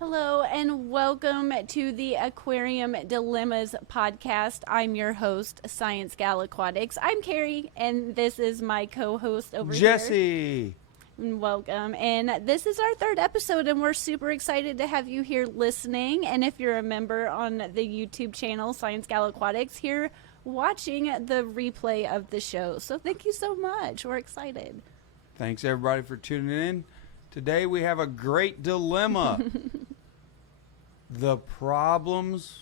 Hello and welcome to the Aquarium Dilemmas podcast. I'm your host, ScienceGal Aquatics. I'm Kerri, and this is my co-host over here. Jesse. Welcome. And this is our third episode, and we're super excited to have you here listening. And if you're a member on the YouTube channel, ScienceGal Aquatics, here watching the replay of the show. So thank you so much. We're excited. Thanks, everybody, for tuning in. Today we have a great dilemma. The problems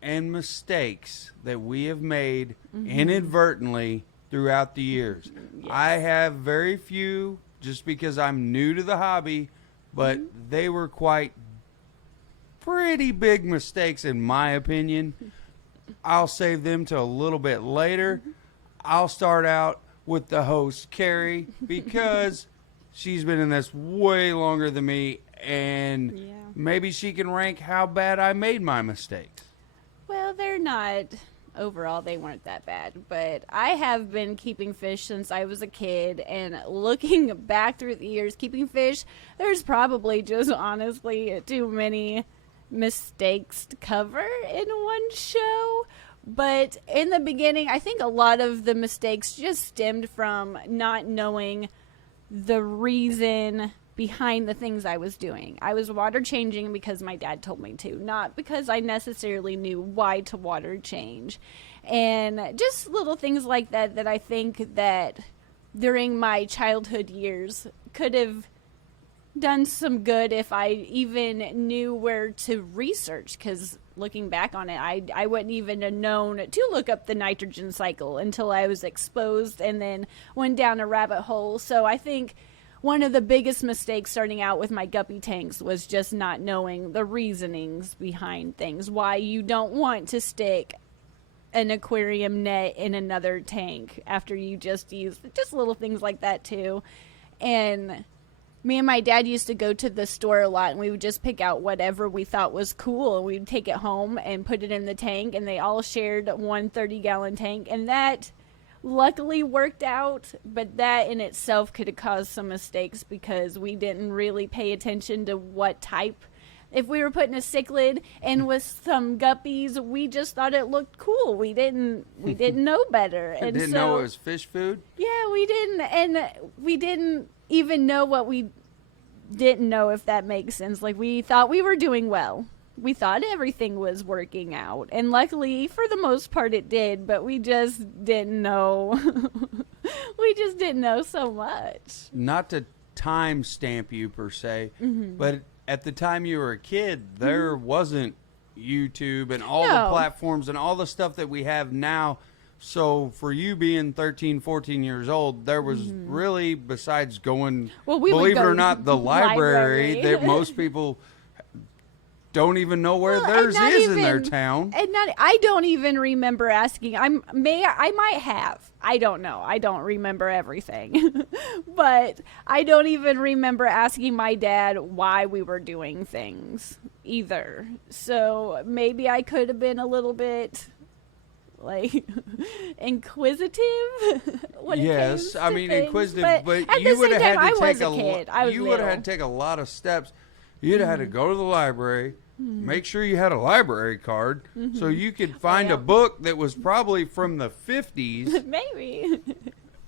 and mistakes that we have made inadvertently throughout the years. Yes. I have very few just because I'm new to the hobby, but they were pretty big mistakes in my opinion. I'll save them to a little bit later. I'll start out with the host, Kerri, because she's been in this way longer than me, and maybe she can rank how bad I made my mistakes. Well, they're not, overall, they weren't that bad. But I have been keeping fish since I was a kid. And looking back through the years, keeping fish, there's probably just honestly too many mistakes to cover in one show. But in the beginning, I think a lot of the mistakes just stemmed from not knowing the reason behind the things I was doing. I was water changing because my dad told me to, not because I necessarily knew why to water change. And just little things like that that I think that during my childhood years could have done some good if I even knew where to research, because looking back on it, I wouldn't even have known to look up the nitrogen cycle until I was exposed and then went down a rabbit hole. So I think one of the biggest mistakes starting out with my guppy tanks was just not knowing the reasonings behind things. Why you don't want to stick an aquarium net in another tank after you just use just little things like that too. And me and my dad used to go to the store a lot, and we would just pick out whatever we thought was cool, and we'd take it home and put it in the tank, and they all shared one 30-gallon tank, and that luckily worked out, but that in itself could have caused some mistakes because we didn't really pay attention to what type. If we were putting a cichlid in with some guppies, we just thought it looked cool. We didn't know better. And Didn't know it was fish food? Yeah, we didn't, and we didn't even know what we didn't know, if that makes sense. Like, we thought we were doing well. We thought everything was working out, and luckily, for the most part, it did, but we just didn't know. We just didn't know so much. Not to time stamp you, per se, but at the time you were a kid, there wasn't YouTube and all the platforms and all the stuff that we have now. So for you being 13, 14 years old, there was really, besides going, believe it or not, the library that most people don't even know where theirs is in their town. And I don't even remember asking. I might have. I don't know. I don't remember everything. But I don't even remember asking my dad why we were doing things either. So maybe I could have been a little bit inquisitive. Yes, I mean inquisitive, but you would have had to take a lot of steps. You'd have had to go to the library, make sure you had a library card, so you could find a book that was probably from the 50s, maybe,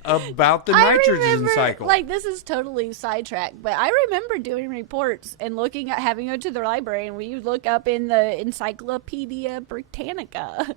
about the nitrogen cycle. Like, this is totally sidetracked, but I remember doing reports and looking at having to go to the library, and we would look up in the Encyclopedia Britannica.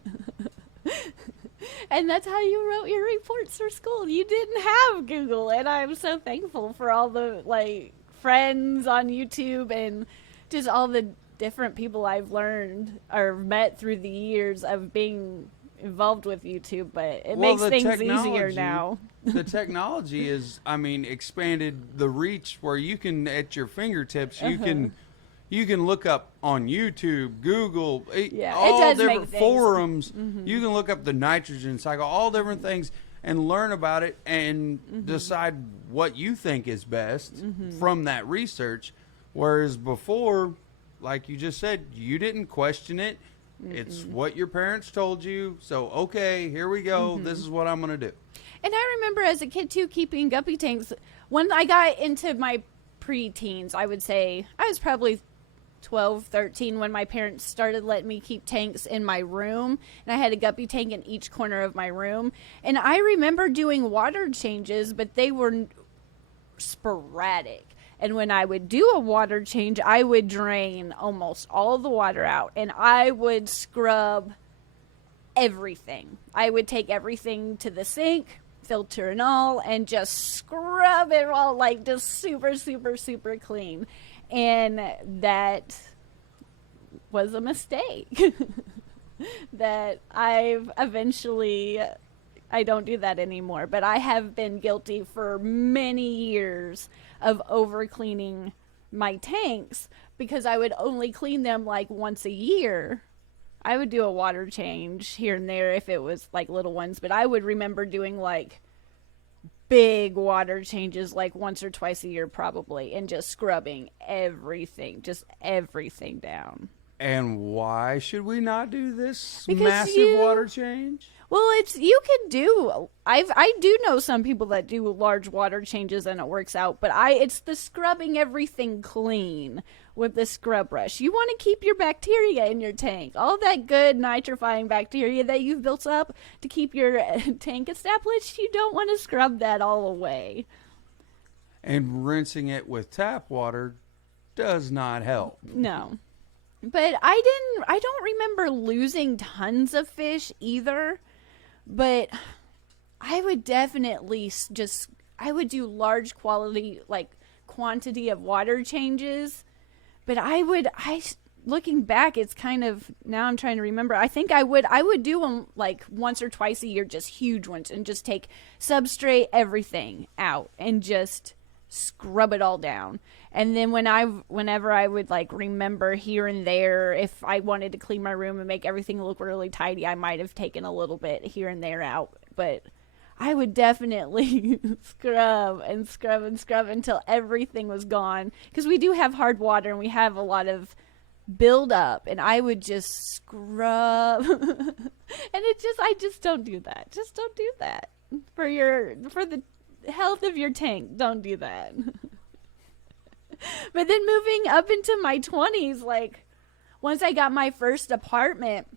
And that's how you wrote your reports for school. You didn't have Google, and I'm so thankful for all the friends on YouTube and just all the different people I've learned or met through the years of being involved with YouTube, but it makes things easier now. The technology is, expanded the reach where you can, at your fingertips, you can look up on YouTube, Google, all different forums. You can look up the nitrogen cycle, all different things, and learn about it and decide what you think is best from that research. Whereas before, like you just said, you didn't question it. It's what your parents told you. So, okay, here we go. This is what I'm going to do. And I remember as a kid, too, keeping guppy tanks. When I got into my pre-teens, I would say I was probably 12, 13 when my parents started letting me keep tanks in my room, and I had a guppy tank in each corner of my room. And I remember doing water changes, but they were sporadic. And when I would do a water change, I would drain almost all the water out, and I would scrub everything. I would take everything to the sink, filter and all, and just scrub it all, like just super, super, super clean. And that was a mistake that I've eventually, I don't do that anymore, but I have been guilty for many years of over cleaning my tanks because I would only clean them like once a year. I would do a water change here and there if it was like little ones, but I would remember doing like big water changes like once or twice a year probably, and just scrubbing everything down. And why should we not do this because massive water change? Well, you can do. I do know some people that do large water changes and it works out, but it's the scrubbing everything clean with the scrub brush. You want to keep your bacteria in your tank, all that good nitrifying bacteria that you've built up to keep your tank established. You don't want to scrub that all away. And rinsing it with tap water does not help. No. But I don't remember losing tons of fish either. But I would definitely I would do large quantity of water changes. But looking back, it's kind of, now I'm trying to remember. I think I would do them like once or twice a year, just huge ones, and just take substrate, everything out, and just scrub it all down. And then whenever I would like remember here and there, if I wanted to clean my room and make everything look really tidy, I might have taken a little bit here and there out. But I would definitely scrub and scrub and scrub until everything was gone. Because we do have hard water and we have a lot of build up, and I would just scrub. And I just don't do that. Just don't do that. For the health of your tank, don't do that. But then moving up into my 20s, like once I got my first apartment,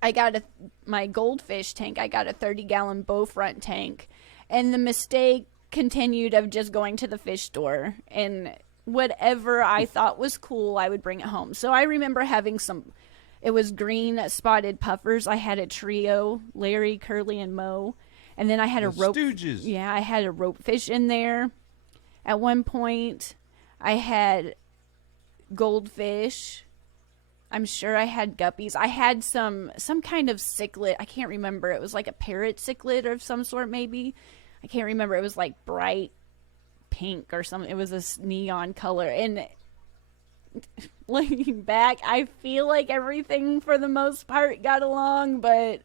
I got my goldfish tank. I got a 30-gallon bow front tank, and the mistake continued of just going to the fish store, and whatever I thought was cool, I would bring it home. So I remember having it was green spotted puffers. I had a trio, Larry, Curly, and Mo. And then I had a rope. Stooges. Yeah, I had a rope fish in there. At one point, I had goldfish. I'm sure I had guppies. I had some kind of cichlid. I can't remember. It was like a parrot cichlid of some sort, maybe. I can't remember. It was like bright pink or something. It was a neon color. And looking back, I feel like everything for the most part got along, but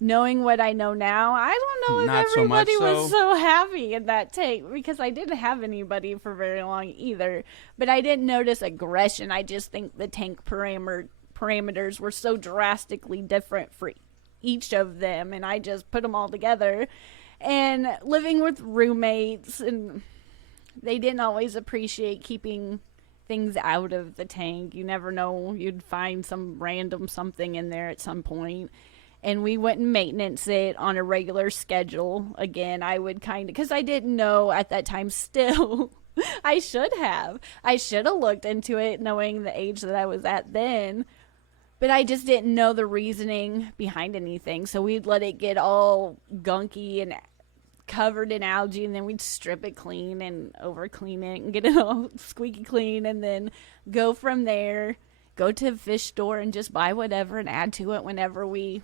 knowing what I know now, I don't know if Not everybody so much was so happy in that tank, because I didn't have anybody for very long either. But I didn't notice aggression. I just think the tank parameters were so drastically different for each of them, and I just put them all together. And living with roommates, and they didn't always appreciate keeping things out of the tank. You never know, you'd find some random something in there at some point. And we wouldn't maintenance it on a regular schedule. Again, I would because I didn't know at that time still. I should have looked into it knowing the age that I was at then. But I just didn't know the reasoning behind anything. So we'd let it get all gunky and covered in algae, and then we'd strip it clean and over clean it and get it all squeaky clean, and then go from there, go to a fish store and just buy whatever and add to it whenever we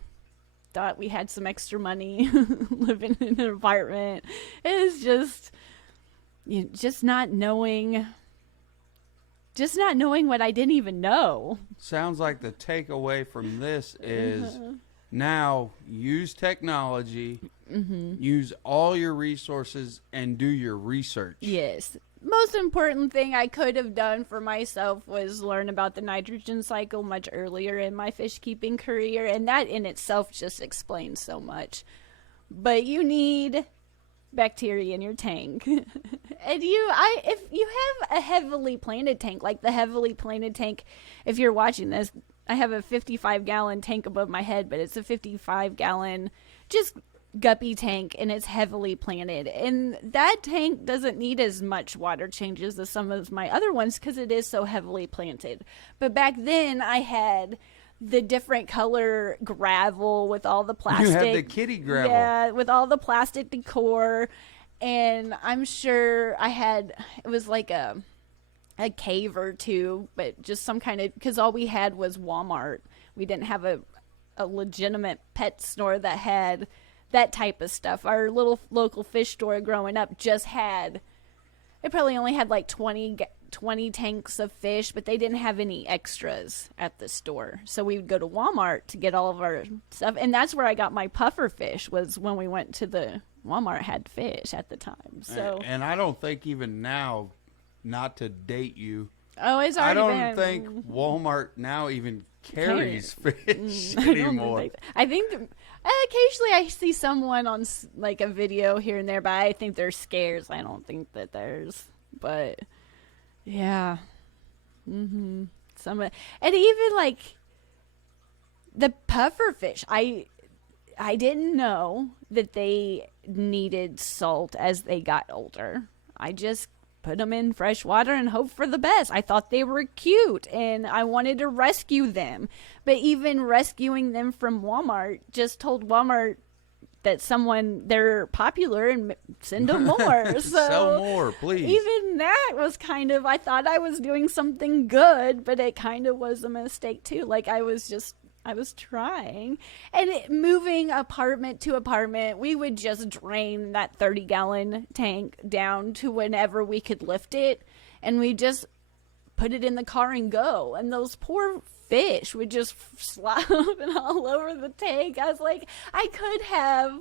thought we had some extra money living in an apartment. It was just not knowing what I didn't even know. Sounds like the takeaway from this is now use technology, use all your resources, and do your research. Yes. Most important thing I could have done for myself was learn about the nitrogen cycle much earlier in my fish keeping career, and that in itself just explains so much. But you need bacteria in your tank. And if you have a heavily planted tank, like the heavily planted tank, if you're watching this, I have a 55-gallon tank above my head, but it's a 55-gallon just guppy tank, and it's heavily planted. And that tank doesn't need as much water changes as some of my other ones because it is so heavily planted. But back then, I had the different color gravel with all the plastic. You had the kitty gravel. Yeah, with all the plastic decor. And I'm sure it was like a cave or two, but just some kind of, because all we had was Walmart. We didn't have a legitimate pet store that had that type of stuff. Our little local fish store growing up just had, it probably only had like 20 tanks of fish, but they didn't have any extras at the store. So we would go to Walmart to get all of our stuff. And that's where I got my puffer fish, was when we went to the Walmart had fish at the time. So, and I don't think even now, not to date you, oh, it's already I don't think Walmart now even carries fish anymore. I think occasionally I see someone on like a video here and there, but I think they're scares. I don't think that there's, but yeah. And even like the puffer fish, I didn't know that they needed salt as they got older. I just put them in fresh water and hope for the best. I thought they were cute and I wanted to rescue them. But even rescuing them from Walmart, just told Walmart that they're popular and send them more. So sell more, please. Even that was kind of, I thought I was doing something good, but it kind of was a mistake too. Like I was trying. And moving apartment to apartment, we would just drain that 30-gallon tank down to whenever we could lift it. And we just put it in the car and go. And those poor fish would just slopping all over the tank. I was like, I could have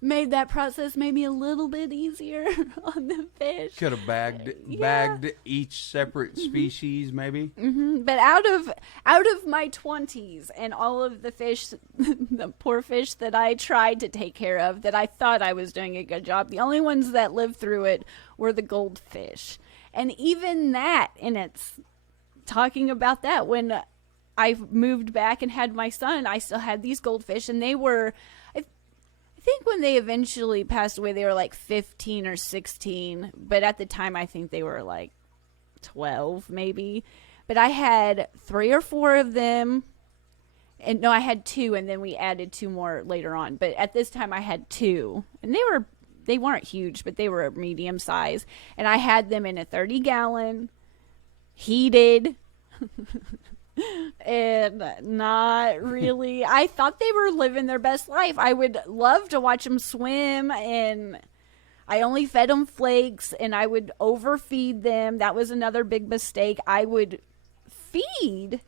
made that process maybe a little bit easier on the fish. Could have bagged each separate species, maybe. But out of my 20s and all of the fish, the poor fish that I tried to take care of, that I thought I was doing a good job, the only ones that lived through it were the goldfish. And even that, and it's talking about that, when I moved back and had my son, I still had these goldfish, and they were, I think when they eventually passed away, they were like 15 or 16. But at the time, I think they were like 12 maybe. But I had 3 or 4 of them. And no, I had 2, and then we added 2 more later on. But at this time, I had 2. And they weren't huge, but they were medium size. And I had them in a 30-gallon, heated, and not really. I thought they were living their best life. I would love to watch them swim, and I only fed them flakes, and I would overfeed them. That was another big mistake. I would feed,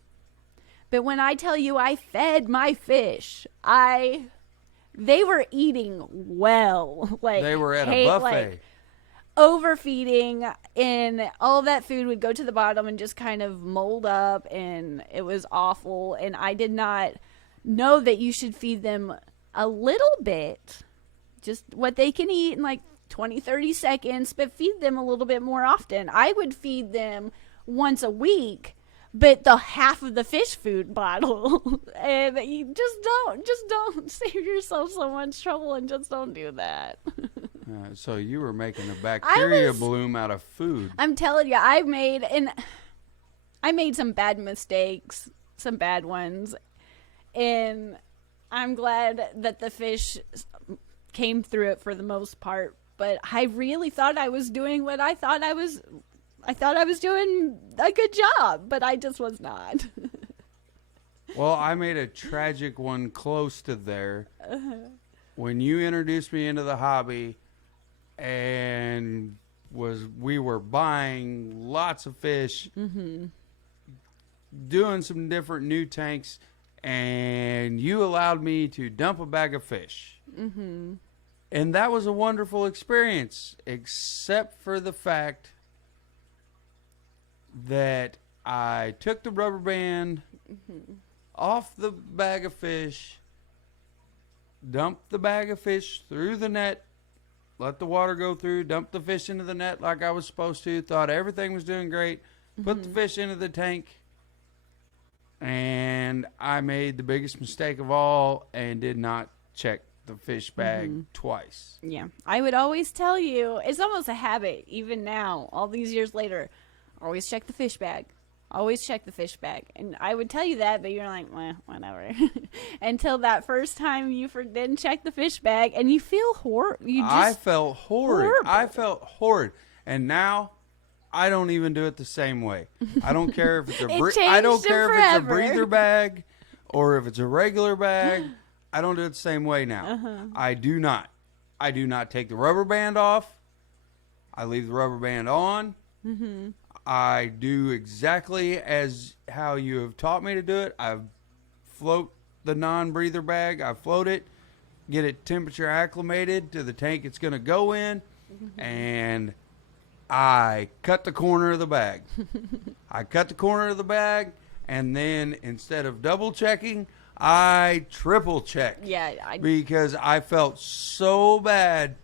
but when I tell you I fed my fish, they were eating well. Like they were at a buffet. Like, overfeeding, and all that food would go to the bottom and just kind of mold up, and it was awful. And I did not know that you should feed them a little bit, just what they can eat in like 20-30 seconds, but feed them a little bit more often. I would feed them once a week, but the half of the fish food bottle. And you just don't save yourself so much trouble, and just don't do that. So you were making a bacteria bloom out of food. I'm telling you, I made some bad mistakes, some bad ones, and I'm glad that the fish came through it for the most part. But I really thought I was doing what I thought I was doing a good job, but I just was not. Well, I made a tragic one close to there. When you introduced me into the hobby, and we were buying lots of fish, doing some different new tanks, and you allowed me to dump a bag of fish. And that was a wonderful experience, except for the fact that I took the rubber band off the bag of fish, dumped the bag of fish through the net, let the water go through, dumped the fish into the net like I was supposed to, thought everything was doing great, put the fish into the tank, and I made the biggest mistake of all and did not check the fish bag twice. Yeah. I would always tell you, it's almost a habit, even now, all these years later, always check the fish bag. Always check the fish bag. And I would tell you that, but you're like, well, whatever. Until that first time you didn't check the fish bag, and you feel horrible. I felt horrid. I felt horrid. And now I don't even do it the same way. I don't care if it's a breather bag or if it's a regular bag. I don't do it the same way now. I do not take the rubber band off. I leave the rubber band on. I do exactly as how you have taught me to do it. I float the non-breather bag. I float it, get it temperature acclimated to the tank it's going to go in, and I cut the corner of the bag. And then instead of double checking, I triple check. Yeah. Because I felt so bad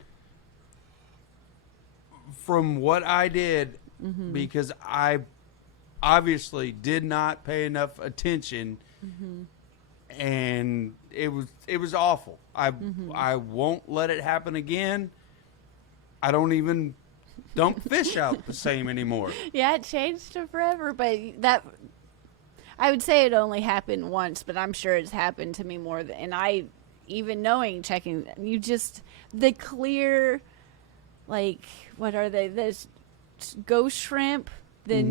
from what I did. Because I obviously did not pay enough attention, and it was awful. I won't let it happen again. I don't even dump fish out the same anymore. Yeah, it changed forever, but that I would say it only happened once, but I'm sure it's happened to me more than, and I even knowing checking the clear, like, what are they? This ghost shrimp, the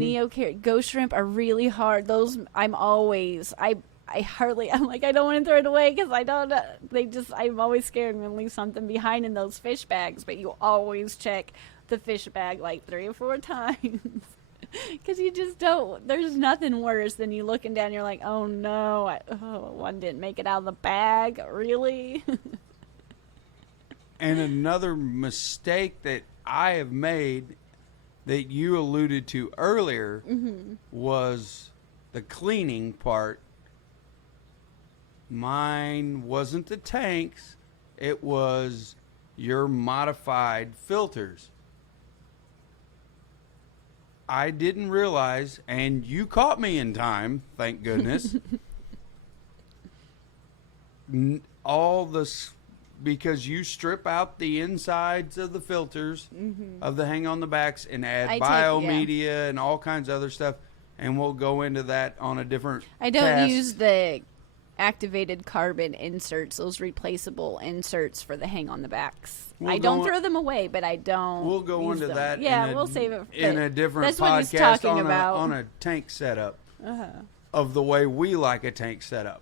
ghost shrimp are really hard. Those I'm like, I don't want to throw it away because I don't I'm always scared I'm going to leave something behind in those fish bags, but you always check the fish bag like 3 or 4 times because you just don't. There's nothing worse than you looking down, you're like, oh no, one didn't make it out of the bag, really. And another mistake that I have made that you alluded to earlier was the cleaning part. Mine wasn't the tanks. It was your modified filters. I didn't realize, and you caught me in time, thank goodness, because you strip out the insides of the filters of the hang on the backs and add biomedia and all kinds of other stuff, and we'll go into that on a different I don't use the activated carbon inserts, those replaceable inserts for the hang on the backs. I don't throw them away, but I don't. We'll go into them. that. We'll save it in a different that's podcast what he's talking about. On a tank setup of the way we like a tank setup.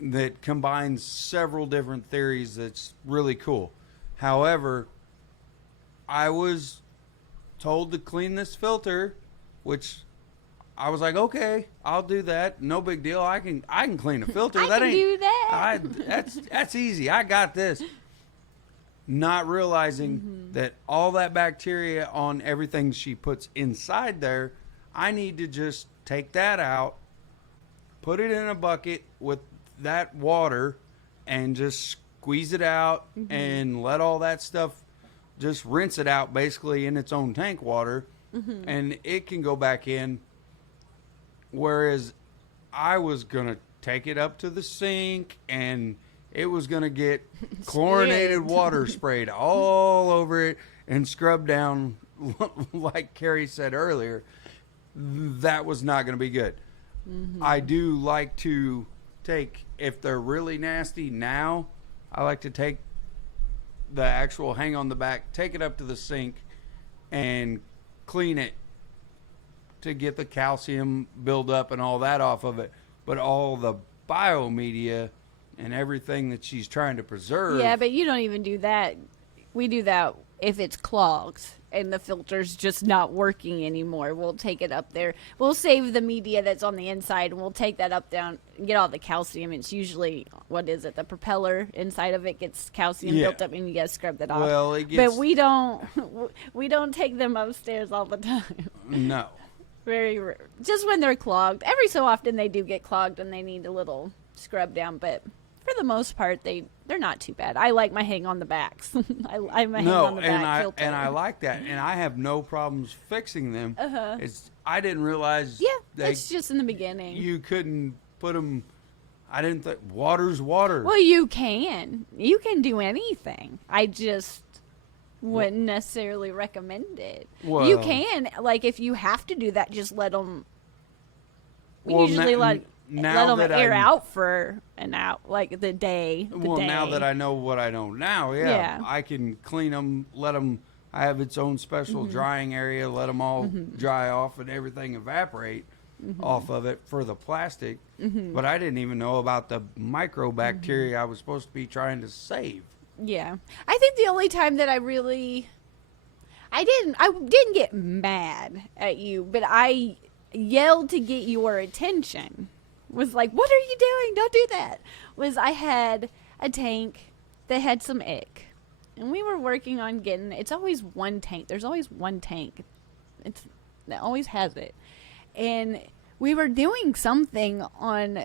That combines several different theories that's really cool. However, I was told to clean this filter, which I was like, okay, I'll do that. No big deal. I can clean a filter. I can do that. That's easy. I got this. Not realizing that all that bacteria on everything she puts inside there, I need to just take that out, put it in a bucket with that water and just squeeze it out and let all that stuff just rinse it out basically in its own tank water and it can go back in, whereas I was gonna take it up to the sink and it was gonna get chlorinated water sprayed all over it and scrubbed down like Kerri said earlier. That was not gonna be good. I do like to if they're really nasty now, I like to take the actual hang on the back, take it up to the sink and clean it to get the calcium build up and all that off of it. But all the biomedia and everything that she's trying to preserve. Yeah, but you don't even do that. We do that if it's clogged and the filter's just not working anymore. We'll take it up there. We'll save the media that's on the inside and we'll take that up down and get all the calcium. It's usually, the propeller inside of it gets calcium built up and you gotta scrub that off. Well, but we don't take them upstairs all the time. No. Very rare. Just when they're clogged. Every so often they do get clogged and they need a little scrub down, but for the most part, they're not too bad. I like my hang on the backs. I my hang on the back filter. And I like that, and I have no problems fixing them. I didn't realize. Yeah, it's just in the beginning. You couldn't put them. I didn't think water's water. Well, you can do anything. I just wouldn't necessarily recommend it. Well, you can, like, if you have to do that, just let them. We usually let them air out for an hour, like the day. Now that I know what I know now, I can clean them, let them. I have its own special drying area, let them all dry off and everything evaporate off of it for the plastic. But I didn't even know about the microbacteria I was supposed to be trying to save. Yeah. I think the only time that I didn't get mad at you, but I yelled to get your attention. Was like, what are you doing? Don't do that. Was I had a tank that had some ick. And we were working on getting, it's always one tank. There's always one tank. That always has it. And we were doing something on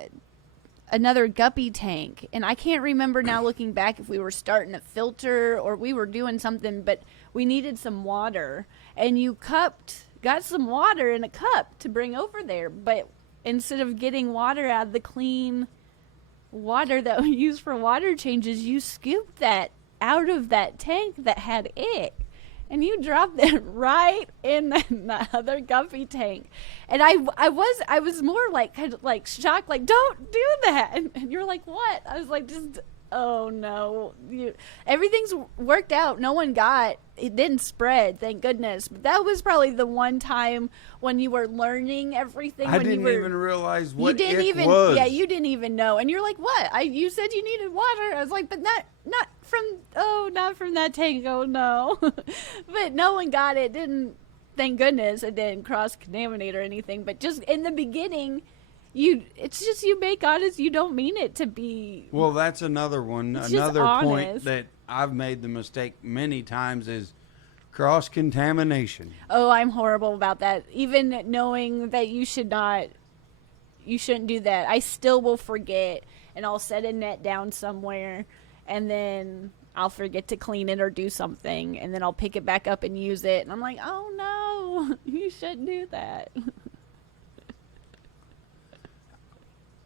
another guppy tank. And I can't remember now looking back if we were starting a filter or we were doing something, but we needed some water. And you got some water in a cup to bring over there. But instead of getting water out of the clean water that we use for water changes, you scooped that out of that tank that had ick, and you dropped it right in the other guppy tank. And I was more like kind of like shocked, like, don't do that. And you're like, what? I was like, just, oh no, everything's worked out. No one got it, didn't spread, thank goodness. But that was probably the one time when you were learning everything. I didn't even realize what it was. Yeah, you didn't even know. And you're like, what? You said you needed water. I was like, but not from that tank. Oh no. But no one got it. Didn't, thank goodness it didn't cross contaminate or anything. But just in the beginning, it's just you make honest, you don't mean it to be. Well, that's another one. Another point that I've made the mistake many times is cross-contamination. Oh, I'm horrible about that. Even knowing that you shouldn't do that. I still will forget, and I'll set a net down somewhere, and then I'll forget to clean it or do something, and then I'll pick it back up and use it, and I'm like, oh no, you shouldn't do that.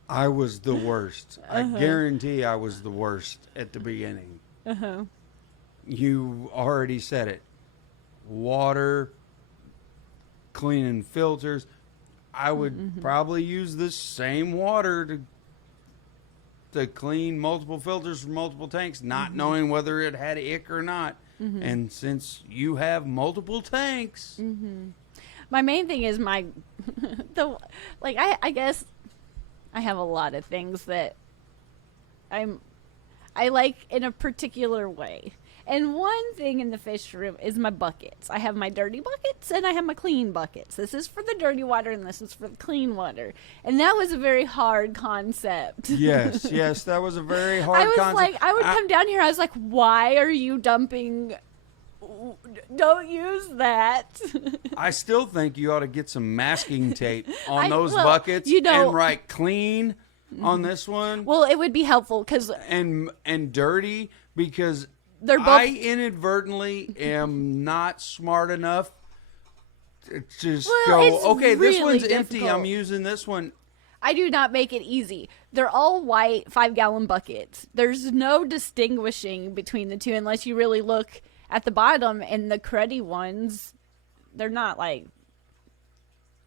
I was the worst. I guarantee I was the worst at the beginning. You already said it. Water, cleaning filters. I would probably use the same water to clean multiple filters from multiple tanks, not knowing whether it had ick or not. And since you have multiple tanks, my main thing is I guess I have a lot of things that I like in a particular way. And one thing in the fish room is my buckets. I have my dirty buckets and I have my clean buckets. This is for the dirty water and this is for the clean water. And that was a very hard concept. Yes, that was a very hard concept. I would come down here, I was like, why are you dumping? Don't use that. I still think you ought to get some masking tape on those buckets and write clean on this one. Well, it would be helpful because and dirty, because they're both. I inadvertently am not smart enough to just go, okay, really, this one's empty, I'm using this one. I do not make it easy. They're all white 5-gallon buckets. There's no distinguishing between the two unless you really look at the bottom, and the cruddy ones, they're not like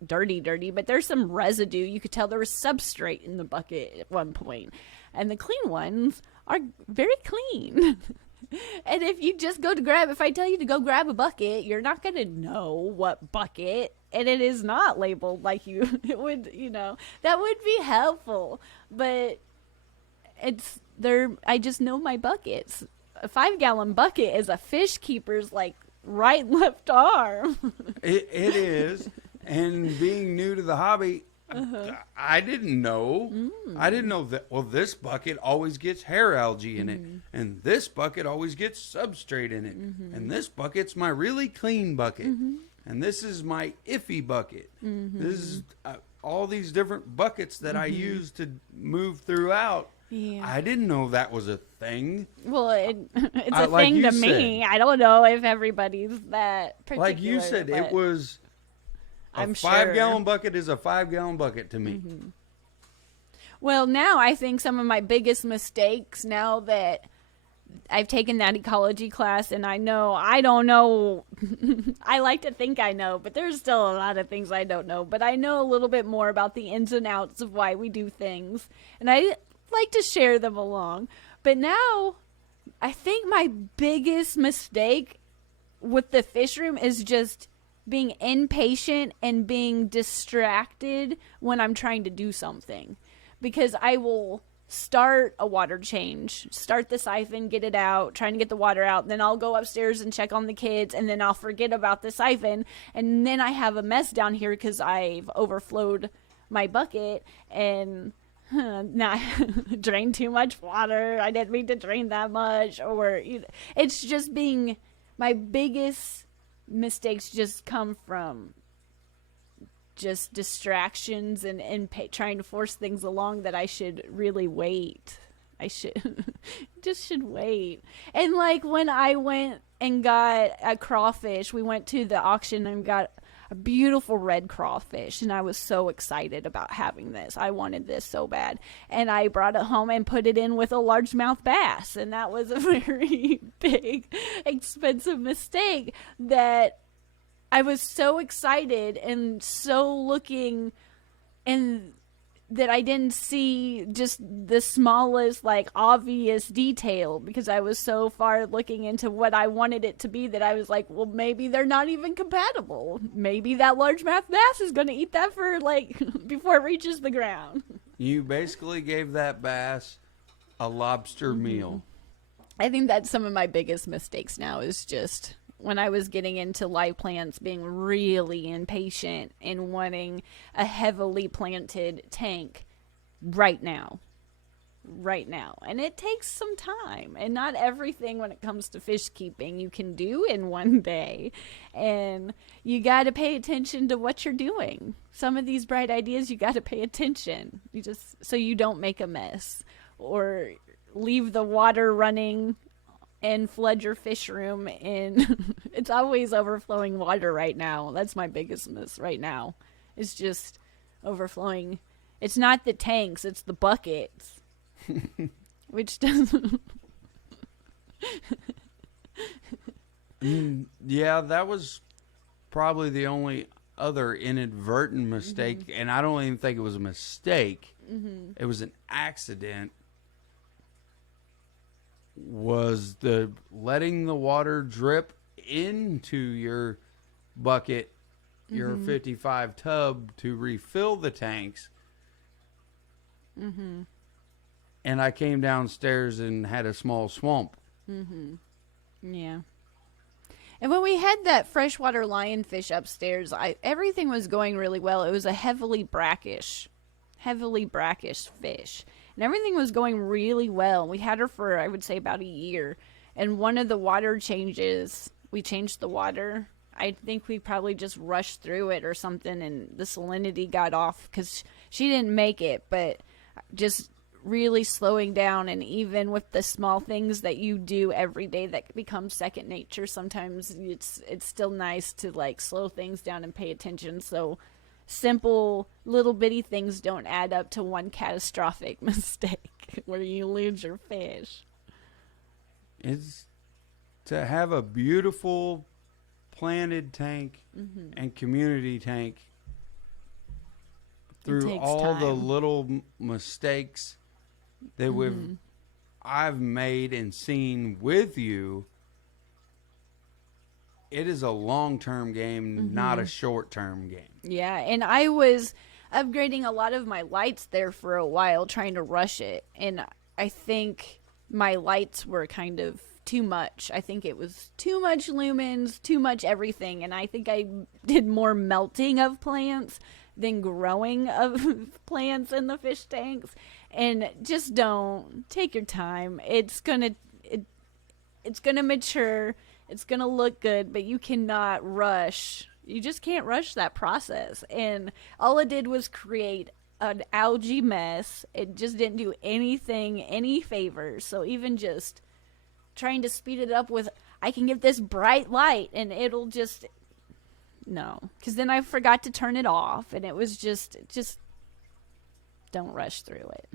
dirty, but there's some residue. You could tell there was substrate in the bucket at one point. And the clean ones are very clean. And if you just go to if I tell you to go grab a bucket, you're not going to know what bucket, and it is not labeled like it would, that would be helpful. But I just know my buckets. A 5-gallon bucket is a fish keeper's like right and left arm. It is. And being new to the hobby, I didn't know. I didn't know that, well, this bucket always gets hair algae in it. And this bucket always gets substrate in it. And this bucket's my really clean bucket. And this is my iffy bucket. This is all these different buckets that I use to move throughout. Yeah. I didn't know that was a thing. Well, it's a thing to me. I don't know if everybody's that particular. Like you said, it was a 5-gallon bucket is a 5-gallon bucket to me. Mm-hmm. Well, now I think some of my biggest mistakes, now that I've taken that ecology class, and I don't know, I like to think I know, but there's still a lot of things I don't know. But I know a little bit more about the ins and outs of why we do things, and I like to share them along. But now, I think my biggest mistake with the fish room is just being impatient and being distracted when I'm trying to do something. Because I will start a water change, start the siphon, get it out, trying to get the water out. Then I'll go upstairs and check on the kids, and then I'll forget about the siphon. And then I have a mess down here because I've overflowed my bucket and not drained too much water. I didn't mean to drain that much. Or it's just being, my biggest mistakes just come from just distractions and trying to force things along that I should really wait. I should wait. And like when I went and got a crawfish, we went to the auction and got a beautiful red crawfish, and I was so excited about having this. I wanted this so bad. And I brought it home and put it in with a largemouth bass, and that was a very big, expensive mistake that I was so excited and so looking, and that I didn't see just the smallest, like, obvious detail, because I was so far looking into what I wanted it to be that I was like, well, maybe they're not even compatible. Maybe that largemouth bass is going to eat that for, like, before it reaches the ground. You basically gave that bass a lobster meal. I think that's some of my biggest mistakes now, is just when I was getting into live plants, being really impatient and wanting a heavily planted tank right now. And it takes some time, and not everything when it comes to fish keeping you can do in one day, and you got to pay attention to what you're doing. Some of these bright ideas, you got to pay attention, so you don't make a mess or leave the water running and flood your fish room, and it's always overflowing water right now. That's my biggest miss right now. It's just overflowing. It's not the tanks, it's the buckets. Which doesn't... Yeah, that was probably the only other inadvertent mistake, and I don't even think it was a mistake. It was an accident. Was the letting the water drip into your bucket, your 55 tub, to refill the tanks. And I came downstairs and had a small swamp. Yeah. And when we had that freshwater lionfish upstairs, everything was going really well. It was a heavily brackish fish. And everything was going really well. We had her for, I would say, about a year. And one of the water changes, we changed the water. I think we probably just rushed through it or something, and the salinity got off because she didn't make it. But just really slowing down, and even with the small things that you do every day that become second nature, sometimes it's still nice to like slow things down and pay attention. So simple little bitty things don't add up to one catastrophic mistake where you lose your fish. It's to have a beautiful planted tank and community tank through all the little mistakes that I've made and seen with you. It is a long-term game, not a short-term game. Yeah, and I was upgrading a lot of my lights there for a while, trying to rush it. And I think my lights were kind of too much. I think it was too much lumens, too much everything. And I think I did more melting of plants than growing of plants in the fish tanks. And just don't take your time. It's gonna mature. It's going to look good, but you cannot rush. You just can't rush that process. And all it did was create an algae mess. It just didn't do anything, any favors. So even just trying to speed it up with, I can give this bright light and it'll just, no. Because then I forgot to turn it off, and it was just don't rush through it.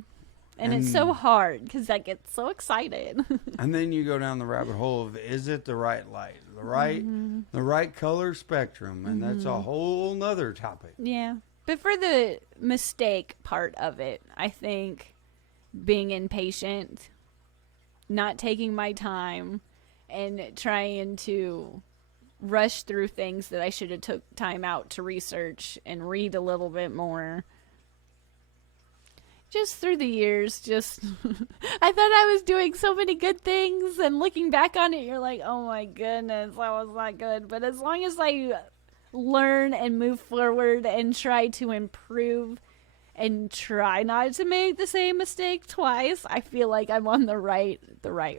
And it's so hard because I get so excited. And then you go down the rabbit hole of, is it the right light, the right color spectrum, and that's a whole nother topic. Yeah, but for the mistake part of it, I think being impatient, not taking my time, and trying to rush through things that I should have took time out to research and read a little bit more. Just through the years, I thought I was doing so many good things, and looking back on it, you're like, oh my goodness, that was not good. But as long as I learn and move forward and try to improve and try not to make the same mistake twice, I feel like I'm on the right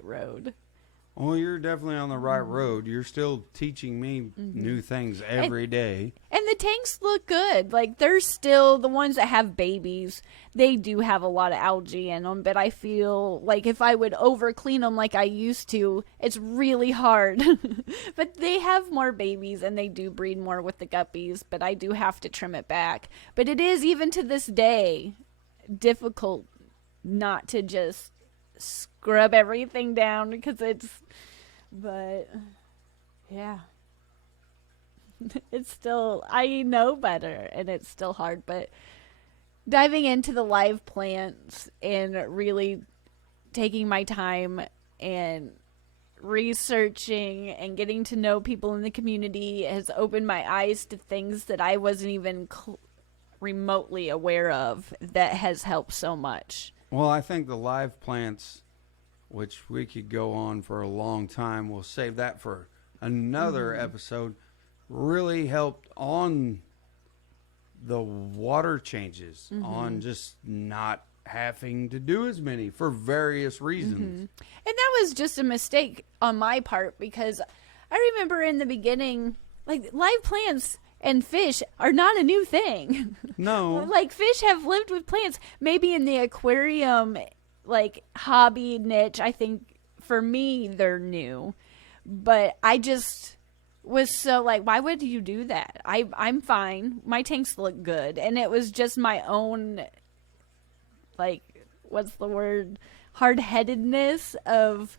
road. Well, you're definitely on the right road. You're still teaching me new things every day. And the tanks look good. Like, they're still, the ones that have babies, they do have a lot of algae in them. But I feel like if I would over clean them like I used to, it's really hard. But they have more babies, and they do breed more with the guppies. But I do have to trim it back. But it is, even to this day, difficult not to just scrub everything down, because but yeah, it's still, I know better, and it's still hard. But diving into the live plants and really taking my time and researching and getting to know people in the community has opened my eyes to things that I wasn't even remotely aware of, that has helped so much. Well, I think the live plants, which we could go on for a long time, we'll save that for another episode, really helped on the water changes, on just not having to do as many for various reasons. And that was just a mistake on my part, because I remember in the beginning, like, live plants and fish are not a new thing. No. Like, fish have lived with plants. Maybe in the aquarium, like, hobby niche, I think for me they're new. But I just was so like, why would you do that? I'm fine. My tanks look good. And it was just my own, like, what's the word? Hard-headedness of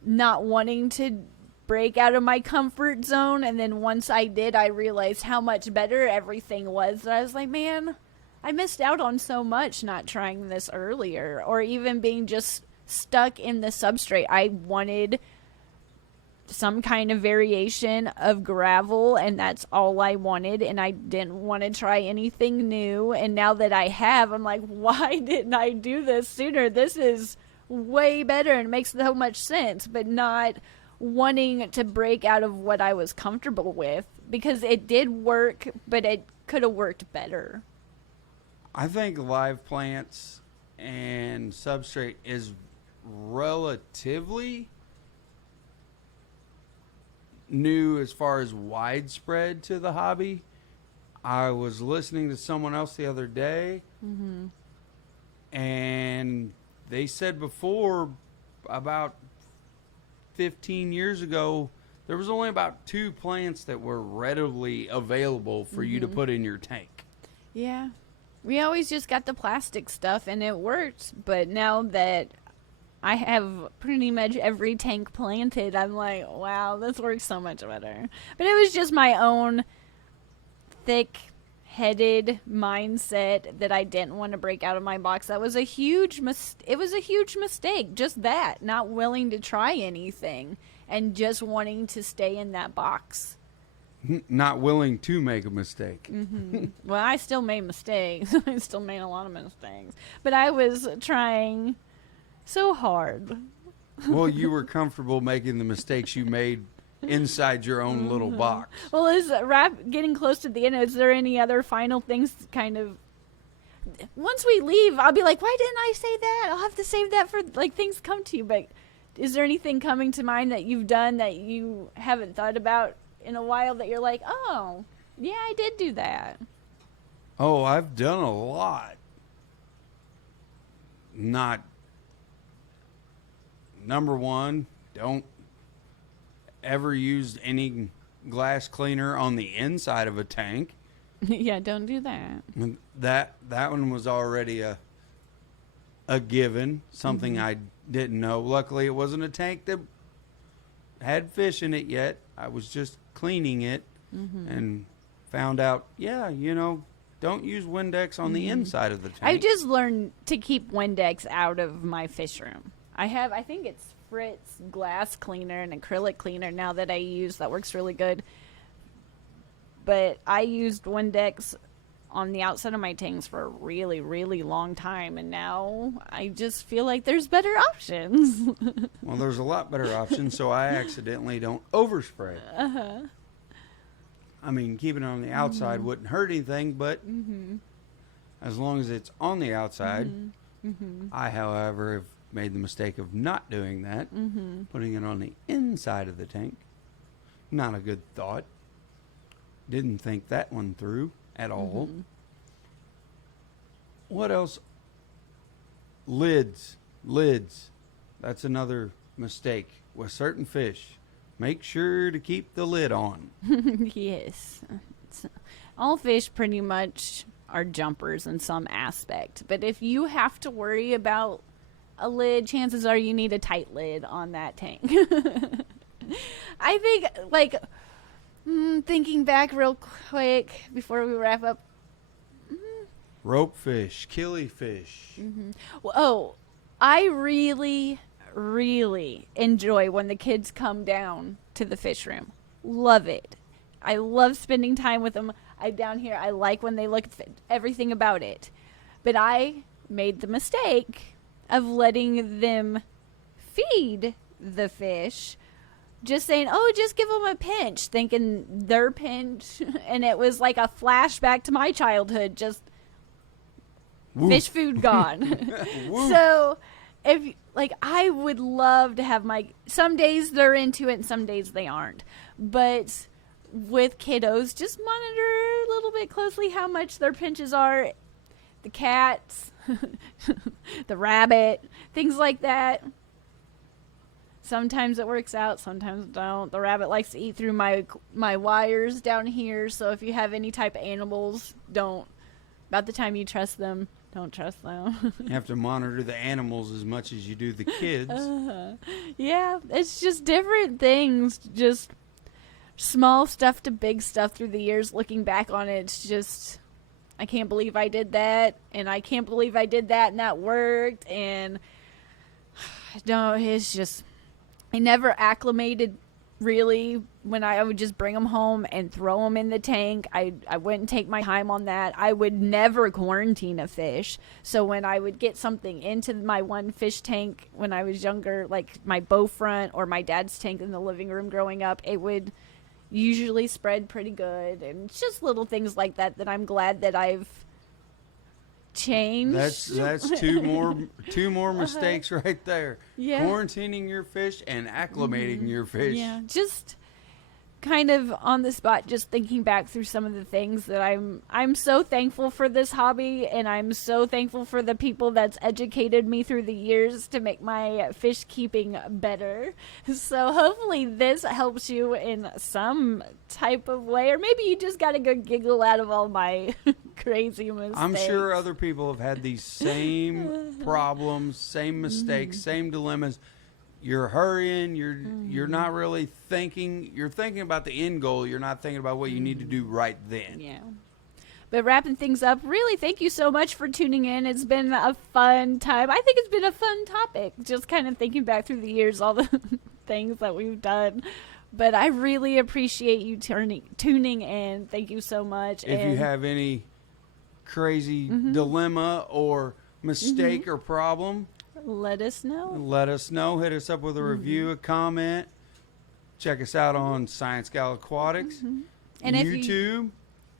not wanting to break out of my comfort zone. And then once I did, I realized how much better everything was. And I was like, man, I missed out on so much not trying this earlier, or even being just stuck in the substrate. I wanted some kind of variation of gravel, and that's all I wanted, and I didn't want to try anything new. And now that I have, I'm like, why didn't I do this sooner? This is way better and makes so much sense. But not wanting to break out of what I was comfortable with, because it did work, but it could have worked better. I think live plants and substrate is relatively new as far as widespread to the hobby. I was listening to someone else the other day, and they said before, about 15 years ago, there was only about 2 plants that were readily available for you to put in your tank. Yeah. We always just got the plastic stuff, and it worked. But now that I have pretty much every tank planted, I'm like, wow, this works so much better. But it was just my own thick-headed mindset that I didn't want to break out of my box. That was a huge it was a huge mistake. Just that, not willing to try anything and just wanting to stay in that box. Not willing to make a mistake. Well, I still made mistakes. I still made a lot of mistakes. But I was trying so hard. Well, you were comfortable making the mistakes you made inside your own little box. Well, is getting close to the end, is there any other final things kind of... Once we leave, I'll be like, why didn't I say that? I'll have to save that for, like, things come to you. But is there anything coming to mind that you've done that you haven't thought about in a while that you're like, oh, yeah, I did do that? Oh, I've done a lot. number one, don't ever use any glass cleaner on the inside of a tank. Yeah, don't do that. That one was already a given, something I didn't know. Luckily, it wasn't a tank that had fish in it yet. I was just cleaning it and found out, don't use Windex on the inside of the tank. I just learned to keep Windex out of my fish room. I think it's Fritz glass cleaner and acrylic cleaner now that I use. That works really good. But I used Windex on the outside of my tanks for a really, really long time, and now I just feel like there's better options. Well, there's a lot better options, so I accidentally don't overspray. I mean, keeping it on the outside wouldn't hurt anything, but as long as it's on the outside, I, however, have made the mistake of not doing that, putting it on the inside of the tank. Not a good thought. Didn't think that one through at all. What else? Lids. That's another mistake with certain fish. Make sure to keep the lid on. Yes. All fish pretty much are jumpers in some aspect. But if you have to worry about a lid, chances are you need a tight lid on that tank. I think, thinking back real quick before we wrap up. Rope fish, killifish. Oh, I really, really enjoy when the kids come down to the fish room. Love it. I love spending time with them. I like when they look at everything about it. But I made the mistake of letting them feed the fish, just saying, just give them a pinch, thinking their pinch. And it was like a flashback to my childhood, just Woof. Fish food gone. So I would love to have some days they're into it and some days they aren't. But with kiddos, just monitor a little bit closely how much their pinches are. The cats, the rabbit, things like that. Sometimes it works out, sometimes it don't. The rabbit likes to eat through my wires down here, so if you have any type of animals, about the time you trust them, don't trust them. You have to monitor the animals as much as you do the kids. Yeah, it's just different things, just small stuff to big stuff through the years. Looking back on it, it's just, I can't believe I did that, and I can't believe I did that, and that worked, and it's just, I never acclimated really when I would just bring them home and throw them in the tank. I wouldn't take my time on that. I would never quarantine a fish. So when I would get something into my one fish tank when I was younger, like my bow front or my dad's tank in the living room growing up, it would usually spread pretty good. And it's just little things like that I'm glad that I've changed. That's two more mistakes right there. Yeah. Quarantining your fish and acclimating your fish. Yeah, just kind of on the spot, just thinking back through some of the things that I'm so thankful for this hobby, and I'm so thankful for the people that's educated me through the years to make my fish keeping better. So hopefully this helps you in some type of way, or maybe you just got a good giggle out of all my crazy mistakes. I'm sure other people have had these same problems, same mistakes, same dilemmas. You're hurrying, you're not really thinking, you're thinking about the end goal, you're not thinking about what you need to do right then. Yeah. But wrapping things up, really thank you so much for tuning in. It's been a fun time. I think it's been a fun topic, just kind of thinking back through the years, all the things that we've done. But I really appreciate you tuning in. Thank you so much. If you have any crazy dilemma or mistake or problem, let us know. Hit us up with a review, a comment. Check us out on ScienceGal Aquatics, and YouTube,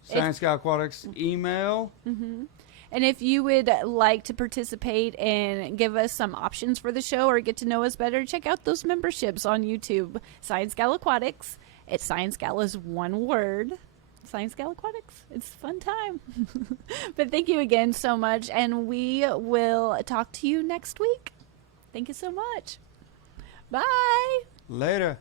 ScienceGal Aquatics email. And if you would like to participate and give us some options for the show or get to know us better, check out those memberships on YouTube. ScienceGal Aquatics. ScienceGal is one word. ScienceGal Aquatics. It's a fun time. But thank you again so much, and we will talk to you next week. Thank you so much. Bye. Later.